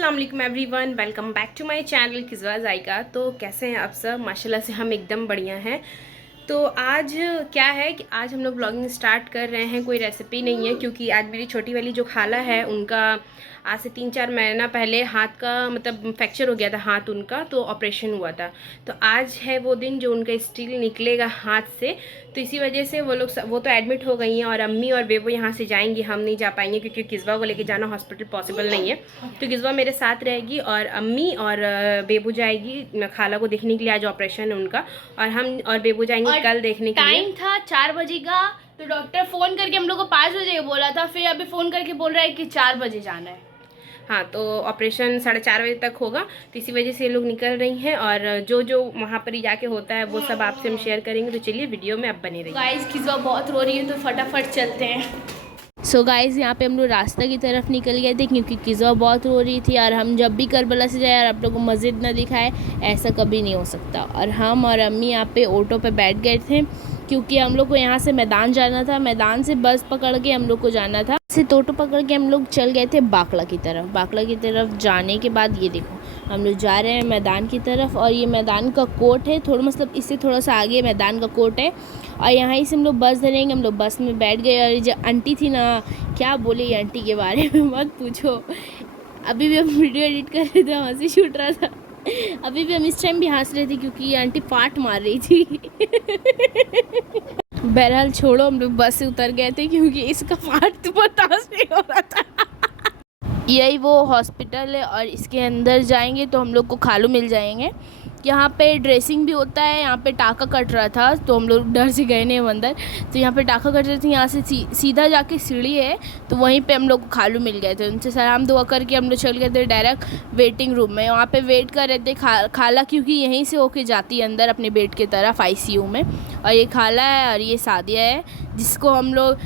अस्सलाम वालेकुम everyone, welcome back to my channel Kizwa Zayka. तो कैसे हैं आप सब? माशाल्लाह से हम एकदम बढ़िया हैं। तो आज क्या है कि आज हम लोग ब्लॉगिंग स्टार्ट कर रहे हैं। कोई रेसिपी नहीं है क्योंकि आज मेरी छोटी वाली जो खाला है उनका आज से 3-4 महीना पहले हाथ का मतलब फ्रैक्चर हो गया था हाथ उनका, तो ऑपरेशन हुआ था। तो आज है वो दिन जो उनका स्टील निकलेगा हाथ से। तो इसी वजह से वो तो एडमिट हो गई हैं और अम्मी और बेबो यहाँ से जाएंगी, हम नहीं जा पाएंगे क्योंकि किज़वा को लेके जाना हॉस्पिटल पॉसिबल नहीं है। तो किज़वा मेरे साथ रहेगी और अम्मी और बेबू जाएगी खाला को देखने के लिए, आज ऑपरेशन है उनका, और हम और बेबू जाएंगे कल देखने के लिए। टाइम था 4 बजे का, तो डॉक्टर फ़ोन करके हम लोग को 5 बजे बोला था, फिर अभी फ़ोन करके बोल रहा है कि 4 बजे जाना है। हाँ, तो ऑपरेशन 4:30 बजे तक होगा, तो इसी वजह से ये लोग निकल रही हैं और जो जो वहाँ पर ही जाके होता है वो सब आपसे हम शेयर करेंगे। तो चलिए वीडियो में अब बने रहिए। गाइस किज़वा बहुत रो रही है तो फटाफट चलते हैं। सो गाइस यहाँ पे हम लोग रास्ता की तरफ निकल गए थे क्योंकि किज़वा बहुत रो रही थी और हम जब भी करबला से जाए और आप लोगों को मस्जिद ना दिखाए, ऐसा कभी नहीं हो सकता। और हम और अम्मी यहाँ पे ऑटो पे बैठ गए थे क्योंकि हम लोग को यहाँ से मैदान जाना था, मैदान से बस पकड़ के हम लोग को जाना था। से ऑटो पकड़ के हम लोग चल गए थे बाकला की तरफ। बाकला की तरफ जाने के बाद ये देखो हम लोग जा रहे हैं मैदान की तरफ, और ये मैदान का कोर्ट है, थोड़ा मतलब इससे थोड़ा सा आगे मैदान का कोर्ट है। और यहाँ से हम लोग बस धरेंगे। हम लोग बस में बैठ गए और जो आंटी थी ना, क्या बोले ये आंटी के बारे में मत पूछो। अभी भी हम वीडियो एडिट कर रहे थे, हंसी छूट रहा था। अभी भी हम इस टाइम भी हंस रहे थे क्योंकि ये आंटी पाट मार रही थी। बहरहाल छोड़ो, हम लोग बस से उतर गए थे क्योंकि इसका पाट तो बर्दाश्त नहीं हो रहा था। यही वो हॉस्पिटल है और इसके अंदर जाएंगे तो हम लोग को खालू मिल जाएंगे। यहाँ पे ड्रेसिंग भी होता है। यहाँ पे टाका कट रहा था तो हम लोग डर से गए नहीं अंदर, तो यहाँ पे टाका कट रहे थे। यहाँ से सीधा जाके सीढ़ी है, तो वहीं पे हम लोग को खालू मिल गए थे। उनसे सलाम दुआ करके हम लोग चल गए थे डायरेक्ट वेटिंग रूम में। वहाँ पे वेट कर रहे थे खाला क्योंकि यहीं से होके जाती है अंदर अपने बेड की तरफ ICU में। और ये खाला है और ये सादिया है जिसको हम लोग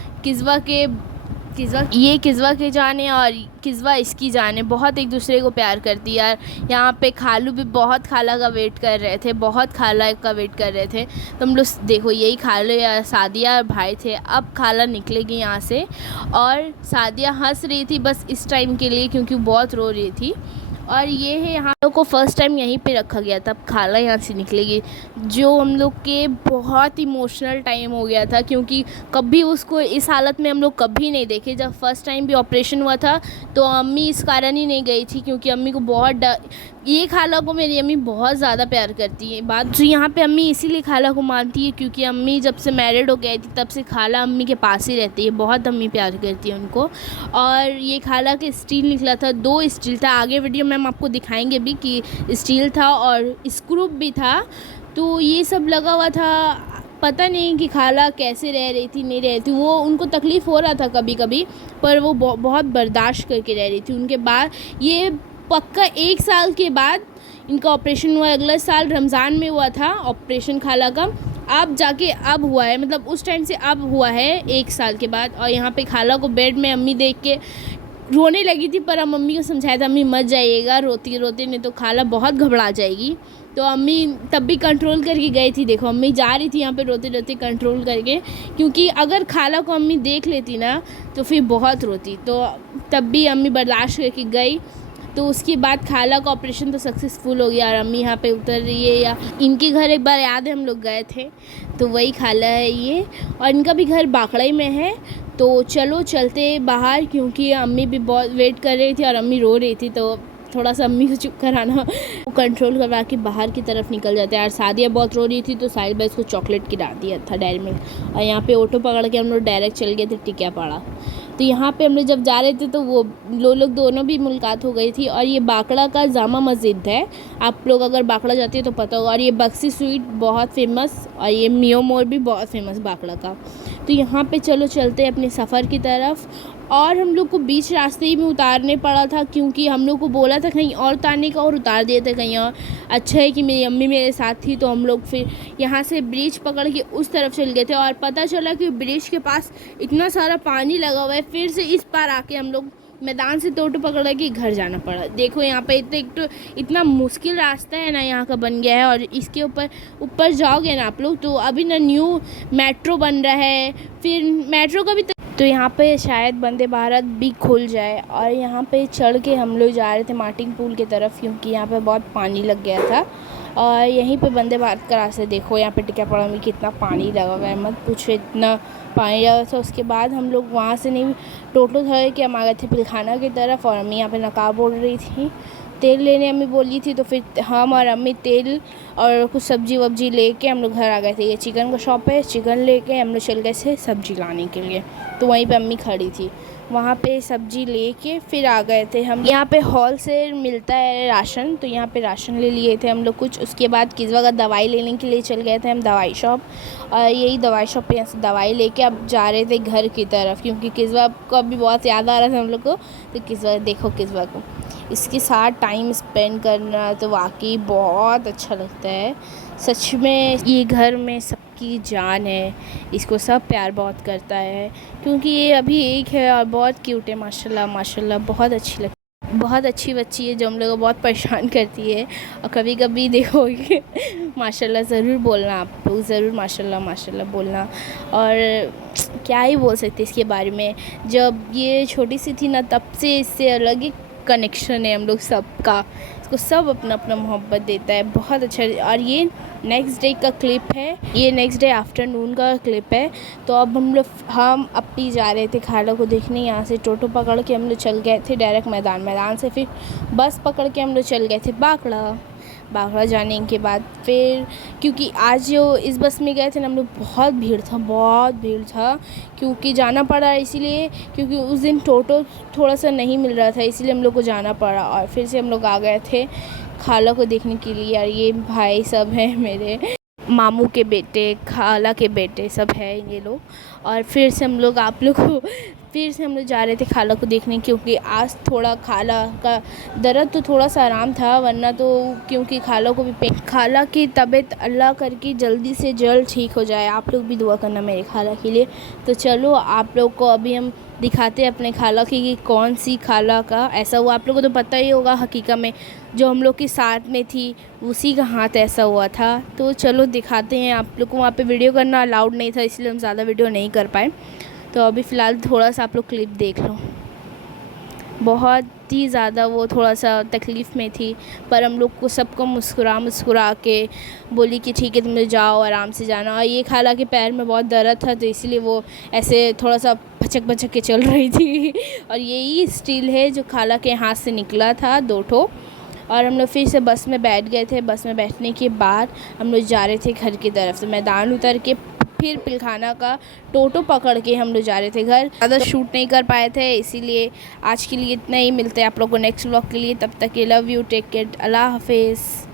ये किज़वा के जाने और किज़वा इसकी जाने बहुत एक दूसरे को प्यार करती है यार। यहाँ पे खालू भी बहुत खाला का वेट कर रहे थे, बहुत खाला का वेट कर रहे थे। तो हम लोग देखो यही खालू या सादिया भाई थे। अब खाला निकलेगी यहाँ से और सादिया हंस रही थी बस इस टाइम के लिए क्योंकि बहुत रो रही थी। और ये है यहाँ लोग को फर्स्ट टाइम यहीं पे रखा गया था। अब खाला यहाँ से निकलेगी, जो हम लोग के बहुत इमोशनल टाइम हो गया था क्योंकि कभी उसको इस हालत में हम लोग कभी नहीं देखे। जब फर्स्ट टाइम भी ऑपरेशन हुआ था तो अम्मी इस कारण ही नहीं गई थी क्योंकि अम्मी को बहुत डर, ये खाला को मेरी अम्मी बहुत ज़्यादा प्यार करती है। बात जो यहाँ पे अम्मी इसीलिए खाला को मानती है क्योंकि अम्मी जब से मैरिड हो गई थी तब से खाला अम्मी के पास ही रहती है, बहुत अम्मी प्यार करती है उनको। और ये खाला के स्टील निकला था, 2 स्टील था। आगे वीडियो में हम आपको दिखाएंगे भी कि स्टील था और स्क्रू भी था। तो ये सब लगा हुआ था। पता नहीं कि खाला कैसे रह रही थी, नहीं रह रही थी, वो उनको तकलीफ़ हो रहा था कभी कभी, पर वो बहुत बर्दाश्त करके रह रही थी। उनके बाद ये पक्का 1 साल के बाद इनका ऑपरेशन हुआ। अगले साल रमज़ान में हुआ था ऑपरेशन खाला का, अब जाके अब हुआ है, मतलब उस टाइम से अब हुआ है 1 साल के बाद। और यहाँ पे खाला को बेड में अम्मी देख के रोने लगी थी, पर हम मम्मी को समझाया था अम्मी मत जाइएगा रोती रोती, नहीं तो खाला बहुत घबरा जाएगी। तो अम्मी तब भी कंट्रोल करके गई थी। देखो अम्मी जा रही थी यहाँ पे रोते रोते कंट्रोल करके, क्योंकि अगर खाला को अम्मी देख लेती ना तो फिर बहुत रोती। तो तब भी अम्मी बर्दाश्त करके गई। तो उसके बाद खाला का ऑपरेशन तो सक्सेसफुल हो गया और अम्मी यहाँ पे उतर रही है। या इनके घर एक बार याद है हम लोग गए थे, तो वही खाला है ये, और इनका भी घर बाकड़े में है। तो चलो चलते बाहर क्योंकि अम्मी भी बहुत वेट कर रही थी और अम्मी रो रही थी, तो थोड़ा सा अम्मी को चुप कराना, वो कंट्रोल करवा के बाहर की तरफ निकल जाते हैं। और सादिया बहुत रो रही थी तो साहिल भाई इसको चॉकलेट गिरा दिया था डेयरी मिल्क। और यहाँ पे ऑटो पकड़ के हम लोग डायरेक्ट चल गए थे टिकियापाड़ा। तो यहाँ पे हम लोग जब जा रहे थे तो वो लोग दोनों भी मुलाकात हो गई थी। और ये बाकड़ा का जामा मस्जिद है, आप लोग अगर बाकड़ा जाते हो तो पता होगा। और ये बक्सी स्वीट बहुत फेमस, और ये मियो मोर भी बहुत फेमस बाकड़ा का। तो यहाँ पे चलो चलते हैं अपने सफ़र की तरफ। और हम लोग को बीच रास्ते ही में उतारने पड़ा था क्योंकि हम लोग को बोला था कहीं और उतारने का और उतार दिए थे कहीं और। अच्छा है कि मेरी अम्मी मेरे साथ थी, तो हम लोग फिर यहाँ से ब्रिज पकड़ के उस तरफ चल गए थे। और पता चला कि ब्रिज के पास इतना सारा पानी लगा हुआ है, फिर से इस पार आके हम लोग मैदान से ऑटो पकड़ के घर जाना पड़ा। देखो यहाँ पे इतना मुश्किल रास्ता है ना यहाँ का बन गया है। और इसके ऊपर जाओगे ना आप लोग तो अभी ना न्यू मेट्रो बन रहा है, फिर मेट्रो का भी तो यहाँ पे शायद वंदे भारत भी खुल जाए। और यहाँ पे चढ़ के हम लोग जा रहे थे मार्टिन पूल की तरफ, क्योंकि यहाँ पे बहुत पानी लग गया था। और यहीं पे वंदे भारत का रास्ता देखो, यहाँ पे टिकापाड़ा में कितना पानी लगा हुआ है, मत पूछो, इतना पानी लगा था। उसके बाद हम लोग वहाँ से नहीं, टोटो था कि हम आ गए थे पिलखाना की तरफ। और अम्मी यहाँ पे नकाब ओढ़ रही थी, तेल लेने अम्मी बोली थी। तो फिर हम और अम्मी तेल और कुछ सब्जी वब्जी लेके हम लोग घर आ गए थे। ये चिकन का शॉप है, चिकन लेके हम लोग चल गए थे सब्जी लाने के लिए। तो वहीं पे अम्मी खड़ी थी, वहाँ पे सब्जी लेके फिर आ गए थे हम। यहाँ पे हॉल से मिलता है राशन, तो यहाँ पे राशन ले लिए थे हम लोग कुछ। उसके बाद किस्वा का दवाई लेने के लिए चल गए थे हम दवाई शॉप। और यही दवाई शॉप पे यहाँ से दवाई लेके अब जा रहे थे घर की तरफ, क्योंकि किस्वा को अभी बहुत याद आ रहा था हम लोग को। तो किस्वा देखो, किस्वा को इसके साथ टाइम स्पेंड करना तो वाकई बहुत अच्छा लगता है। सच में ये घर में सबकी जान है, इसको सब प्यार बहुत करता है, क्योंकि ये अभी एक है और बहुत क्यूट है माशाल्लाह माशाल्लाह, बहुत अच्छी लगती है, बहुत अच्छी बच्ची है जो हम लोग को बहुत परेशान करती है। और कभी कभी देखोगे माशाल्लाह ज़रूर बोलना, आप लोग ज़रूर माशाल्लाह माशाल्लाह बोलना। और क्या ही बोल सकते इसके बारे में, जब ये छोटी सी थी ना तब से इससे अलग ही कनेक्शन है हम लोग सबका, इसको सब अपना अपना मोहब्बत देता है, बहुत अच्छा। और ये नेक्स्ट डे का क्लिप है, ये नेक्स्ट डे आफ्टरनून का क्लिप है। तो अब हम अपनी जा रहे थे खाला को देखने। यहाँ से टोटो पकड़ के हम लोग चल गए थे डायरेक्ट मैदान से फिर बस पकड़ के हम लोग चल गए थे बागड़ा जाने के बाद फिर, क्योंकि आज जो इस बस में गए थे ना हम लोग, बहुत भीड़ था, क्योंकि जाना पड़ा इसीलिए, क्योंकि उस दिन टोटो थोड़ा सा नहीं मिल रहा था, इसीलिए हम लोग को जाना पड़ा। और फिर से हम लोग आ गए थे खाला को देखने के लिए। और ये भाई सब हैं मेरे मामू के बेटे, खाला के बेटे सब हैं ये लोग। और फिर से हम लोग फिर से हम लोग जा रहे थे खाला को देखने, क्योंकि आज थोड़ा खाला का दर्द तो थोड़ा सा आराम था, वरना तो क्योंकि खाला को भी खाला की तबीयत अल्लाह करके जल्दी से जल्द ठीक हो जाए। आप लोग भी दुआ करना मेरे खाला के लिए। तो चलो आप लोग को अभी हम दिखाते हैं अपने खाला की कि कौन सी खाला का ऐसा हुआ। आप लोगों को तो पता ही होगा हकीकत में जो हम लोग के साथ में थी उसी का हाथ ऐसा हुआ था। तो चलो दिखाते हैं आप लोग को। वहाँ पे वीडियो करना अलाउड नहीं था, इसलिए हम ज़्यादा वीडियो नहीं कर पाए। तो अभी फ़िलहाल थोड़ा सा आप लोग क्लिप देख लो। बहुत ही ज़्यादा वो थोड़ा सा तकलीफ़ में थी, पर हम लोग को सबको मुस्कुरा के बोली कि ठीक है तुम लोग जाओ, आराम से जाना। और ये खाला के पैर में बहुत दर्द था, तो इसलिए वो ऐसे थोड़ा सा भचक के चल रही थी। और यही स्टील है जो खाला के हाथ से निकला था, 2 ठो। और हम लोग फिर से बस में बैठ गए थे। बस में बैठने के बाद हम लोग जा रहे थे घर की तरफ। तो मैदान उतर के फिर पिलखाना का टोटो पकड़ के हम लोग जा रहे थे घर। ज़्यादा शूट नहीं कर पाए थे, इसीलिए आज के लिए इतना ही। मिलते हैं आप लोगों को नेक्स्ट व्लॉग के लिए, तब तक के लव यू, टेक केयर, अल्लाह हाफिज़।